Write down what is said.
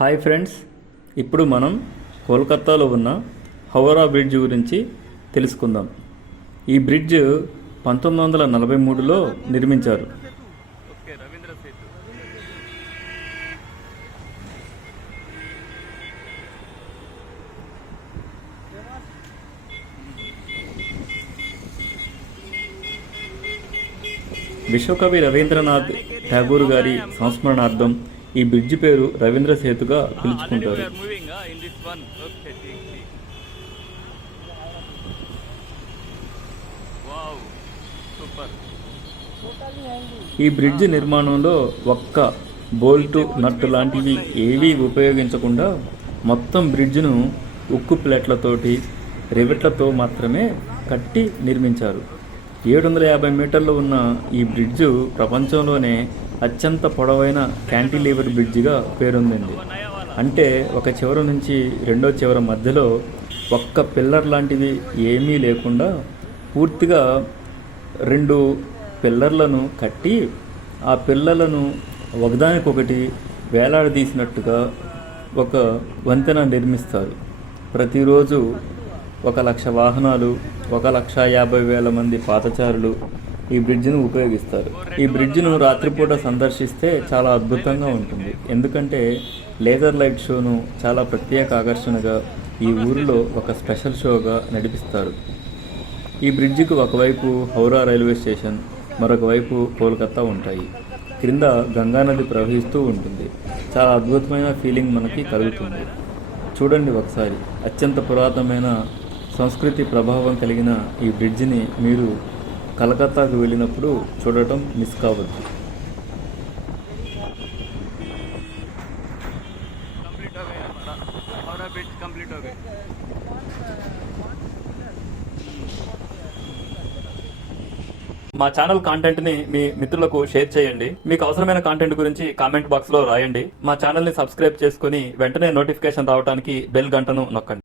Hi friends, ఇప్పుడు మనం కోల్కతాలో ఉన్న హౌరా బ్రిడ్జ్ గురించి తెలుసుకుందాం. ఈ బ్రిడ్జ్ 1943లో నిర్మించారు. విశ్వకవి రవీంద్రనాథ్ ఠాగూర్ గారి సంస్మరణార్థం ఈ బ్రిడ్జి పేరు రవీంద్ర సేతుగా పిలుచుకుంటారు. ఈ బ్రిడ్జి నిర్మాణంలో ఒక్క బోల్టు నట్టు లాంటివి ఏవీ ఉపయోగించకుండా మొత్తం బ్రిడ్జ్ను ఉక్కు ప్లేట్లతోటి రివెట్లతో మాత్రమే కట్టి నిర్మించారు. 750 మీటర్లు ఉన్న ఈ బ్రిడ్జు ప్రపంచంలోనే అత్యంత పొడవైన క్యాంటిలీవర్ బ్రిడ్జిగా పేరొందింది. అంటే ఒక చివర నుంచి రెండో చివర మధ్యలో ఒక్క పిల్లర్ లాంటివి ఏమీ లేకుండా పూర్తిగా 2 పిల్లర్లను కట్టి ఆ పిల్లర్లను ఒకదానికొకటి వేలాడదీసినట్టుగా ఒక వంతెన నిర్మిస్తారు. ప్రతిరోజు 1,00,000 వాహనాలు, 1,50,000 మంది పాదచారులు ఈ బ్రిడ్జ్ను ఉపయోగిస్తారు. ఈ బ్రిడ్జ్ను రాత్రిపూట సందర్శిస్తే చాలా అద్భుతంగా ఉంటుంది. ఎందుకంటే లేజర్ లైట్ షోను చాలా ప్రత్యేక ఆకర్షణగా ఈ ఊరిలో ఒక స్పెషల్ షోగా నడిపిస్తారు. ఈ బ్రిడ్జికి ఒకవైపు హౌరా రైల్వే స్టేషన్, మరొక వైపు కోల్కతా ఉంటాయి. క్రింద గంగానది ప్రవహిస్తూ ఉంటుంది. చాలా అద్భుతమైన ఫీలింగ్ మనకి కలుగుతుంది. చూడండి ఒకసారి. అత్యంత పురాతనమైన సంస్కృతి ప్రభావం కలిగిన ఈ బ్రిడ్జిని మీరు కలకత్తాకు వెళ్ళినప్పుడు చూడటం మిస్ కావద్దు. మా ఛానల్ కాంటెంట్ని మీ మిత్రులకు షేర్ చేయండి. మీకు అవసరమైన కాంటెంట్ గురించి కామెంట్ బాక్స్లో రాయండి. మా ఛానల్ని సబ్స్క్రైబ్ చేసుకుని వెంటనే నోటిఫికేషన్ రావడానికి బెల్ గంటను నొక్కండి.